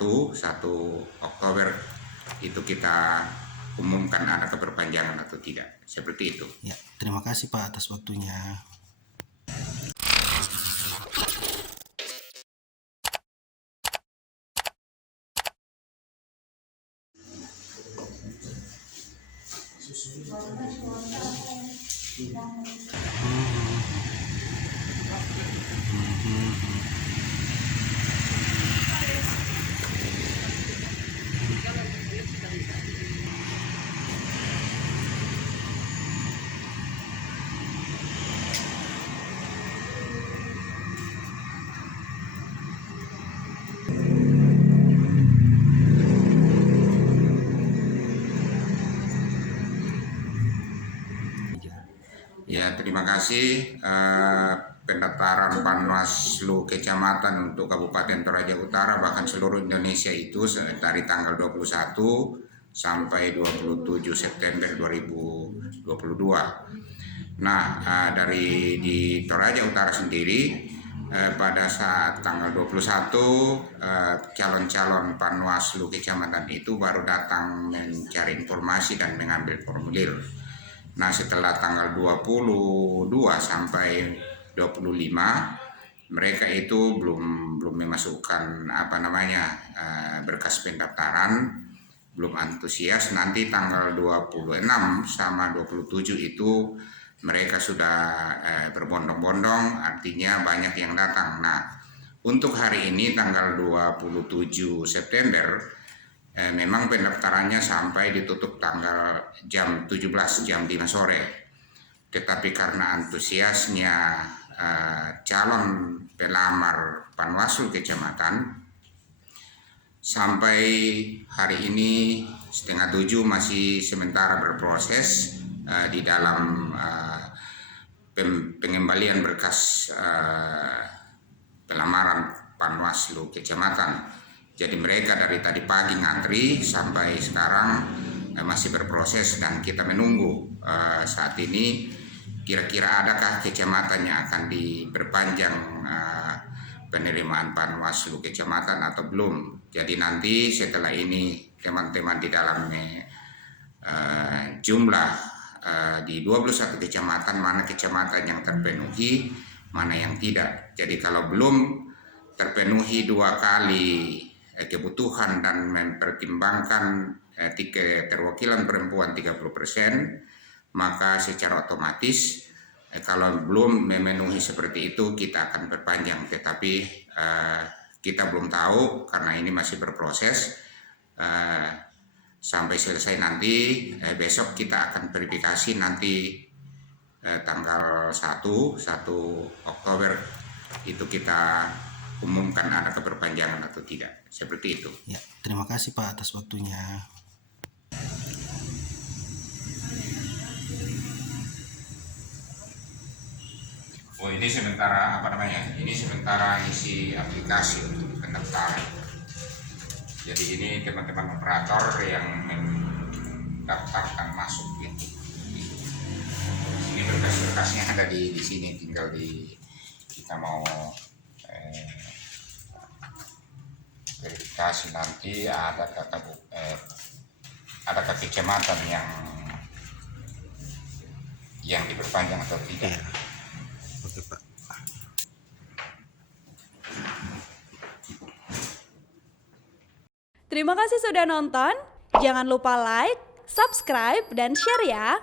1 Oktober itu kita umumkan ada keperpanjangan atau tidak. Seperti itu. Ya, terima kasih Pak atas waktunya. Ya, terima kasih. Pendaftaran Panwaslu Kecamatan untuk Kabupaten Toraja Utara bahkan seluruh Indonesia itu dari tanggal 21 sampai 27 September 2022. Nah, dari di Toraja Utara sendiri pada saat tanggal 21 calon-calon Panwaslu Kecamatan itu baru datang mencari informasi dan mengambil formulir. Nah, setelah tanggal 22 sampai 25 mereka itu belum memasukkan berkas pendaftaran, belum antusias. Nanti tanggal 26 sama 27 itu mereka sudah berbondong-bondong, artinya banyak yang datang. Nah, untuk hari ini tanggal 27 September memang pendaftarannya sampai ditutup tanggal jam 17, jam 5 sore. Tetapi karena antusiasnya calon pelamar Panwaslu Kecamatan, sampai hari ini setengah 7 masih sementara berproses di dalam pengembalian berkas pelamaran Panwaslu Kecamatan. Jadi mereka dari tadi pagi ngantri sampai sekarang masih berproses dan kita menunggu saat ini kira-kira adakah kecamatan yang akan diperpanjang penerimaan Panwaslu Kecamatan atau belum. Jadi nanti setelah ini teman-teman di dalam jumlah di 21 kecamatan, mana kecamatan yang terpenuhi, mana yang tidak. Jadi kalau belum terpenuhi 2 kali kebutuhan dan mempertimbangkan keterwakilan perempuan 30%, maka secara otomatis kalau belum memenuhi seperti itu kita akan perpanjang. Tetapi kita belum tahu karena ini masih berproses sampai selesai. Nanti besok kita akan verifikasi nanti tanggal 1 Oktober itu kita umumkan ada keperpanjangan atau tidak. Seperti itu. Ya, terima kasih Pak atas waktunya. Oh, ini sementara Ini sementara isi aplikasi untuk pendaftaran. Jadi ini teman-teman operator yang mendaftarkan masuk gitu. Ini berkas-berkasnya ada di sini, tinggal kita mau verifikasi nanti ada kecamatan yang diperpanjang atau tidak. Ya. Oke Pak. Terima kasih sudah nonton. Jangan lupa like, subscribe, dan share ya.